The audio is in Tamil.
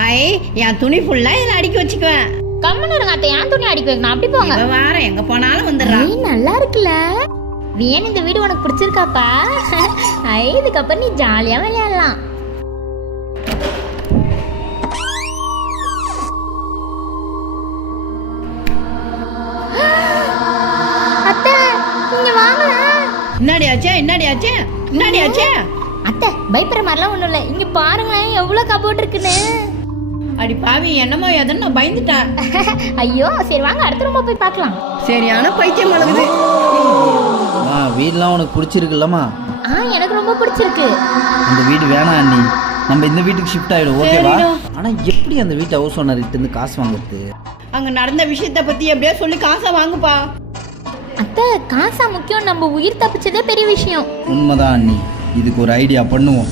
ஐ என் துணி ஃபுல்லா இதில் அடுக்கி வச்சுக்குவேன். கம்மன் இருங்க அத்தை, என் துணி அடிக்க வைக்கணும். அப்படி போங்க. வார எங்க போனாலும் வந்துடுறான். நல்லா இருக்குல்ல வியன், இந்த வீடு உனக்கு பிடிச்சிருக்காப்பா? இதுக்கப்புறம் நீ ஜாலியா விளையாடலாம். அத்தை இங்க வாங்க. என்னடியாச்சே அத்தை பயப்படுற மாதிரிலாம் ஒண்ணும் இல்லை. இங்க பாருங்களேன் எவ்வளவு கபோர்ட் இருக்குன்னு. அடி பாவி, என்னமோ எதுன்னு நான் பயந்துட்டேன். ஐயோ சரி வாங்க அடுத்த ரூம் போய் பார்க்கலாம். சரியான பைத்தியம் வளருது. வீடெல்லாம் உனக்கு பிடிச்சிருக்குல்லம்மா? எனக்கு ரொம்ப பிடிச்சிருக்கு. அந்த வீடு வேணாம் அண்ணி, நம்ம இந்த வீட்டுக்கு ஷிஃப்ட் ஆகிடும், ஓகேவா? ஆனால் எப்படி அந்த வீட்டு ஹவுஸ் ஓனர்கிட்ட இருந்து காசு வாங்குறது? அங்க நடந்த விஷயத்தை பத்தி எப்படியா சொல்லி காசை வாங்குப்பா. அத்தை காசா முக்கியம், நம்ம உயிர் தப்பிச்சதே பெரிய விஷயம். உண்மைதான் அண்ணி, இதுக்கு ஒரு ஐடியா பண்ணுவோம்.